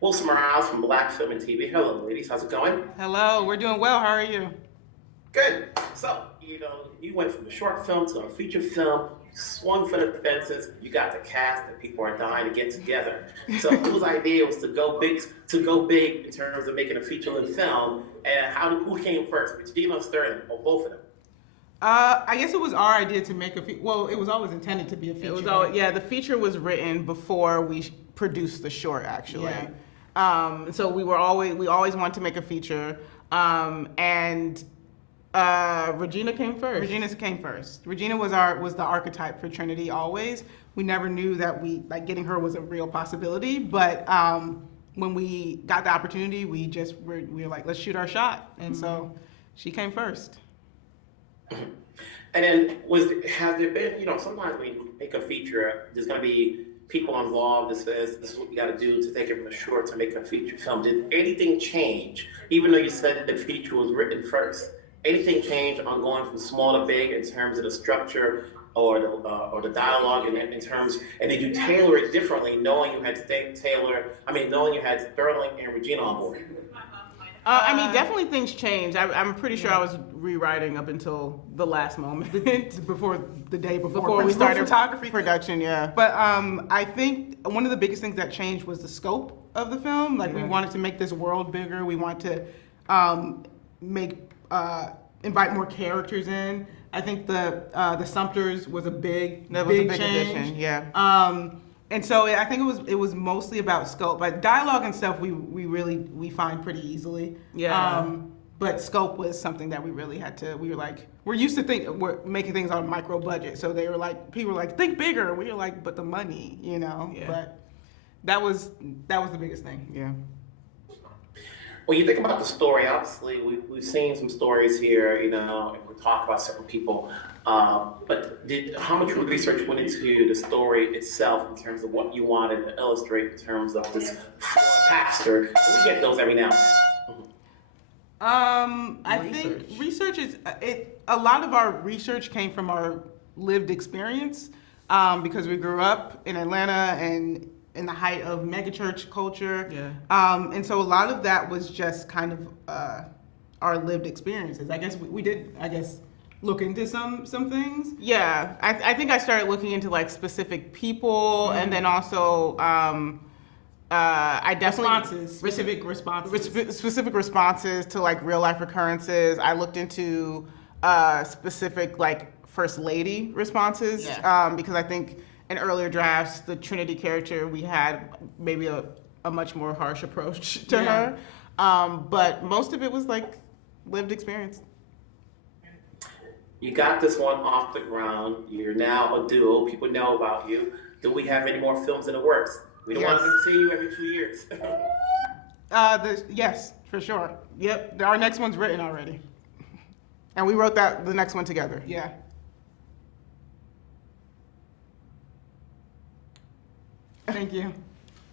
Wilson Morales from Black Film and TV. Hello, ladies. How's it going? Hello, we're doing well. How are you? Good. So, you went from a short film to a feature film. You swung for the fences. You got the cast, and people are dying to get together. So, whose idea was to go big in terms of making a feature-length film? And who came first, Regina or Sterling, or both of them? I guess it was our idea to make well, it was always intended to be a feature. It was always, yeah, the feature was written before we produced the short, actually. Yeah. So we always wanted to make a feature, and Regina came first. Regina came first. Regina was the archetype for Trinity always. We never knew that getting her was a real possibility, but when we got the opportunity, we were like, let's shoot our shot, and so she came first. And then has there been, sometimes when you make a feature, there's going to be people involved that says this is what you got to do to take it from a short to make a feature film. Did anything change, even though you said the feature was written first? Anything change on going from small to big in terms of the structure or the dialogue in terms, and did you tailor it differently, knowing you had Sterling and Regina on board? Definitely things changed. I'm pretty sure I was rewriting up until the last moment before we started photography production. Yeah, but I think one of the biggest things that changed was the scope of the film. We wanted to make this world bigger. We wanted to invite more characters in. I think the Sumters was a big change. Addition. Yeah. And so I think it was mostly about scope. Like dialogue and stuff, we find pretty easily. Yeah. But scope was something that we really had to. We were like, we're used to we're making things on a micro budget. So they were like, people were like, think bigger. We were like, but the money, Yeah. But that was the biggest thing. Yeah. When you think about the story, obviously we've seen some stories here, and we talk about certain people. But how much research went into the story itself in terms of what you wanted to illustrate in terms of this pastor? We get those every now and then. I think research is a lot of our research came from our lived experience, because we grew up in Atlanta and in the height of megachurch culture. Yeah. And so a lot of that was just kind of our lived experiences. I guess we did look into some things. Yeah, I think I started looking into specific people, and then also I definitely specific responses to real life occurrences. I looked into specific first lady responses, because I think in earlier drafts the Trinity character we had maybe a much more harsh approach to her, but most of it was lived experience. You got this one off the ground. You're now a duo. People know about you. Do we have any more films in the works? We don't want to see you every 2 years. Yes, for sure. Yep, our next one's written already, and we wrote the next one together. Yeah. Thank you.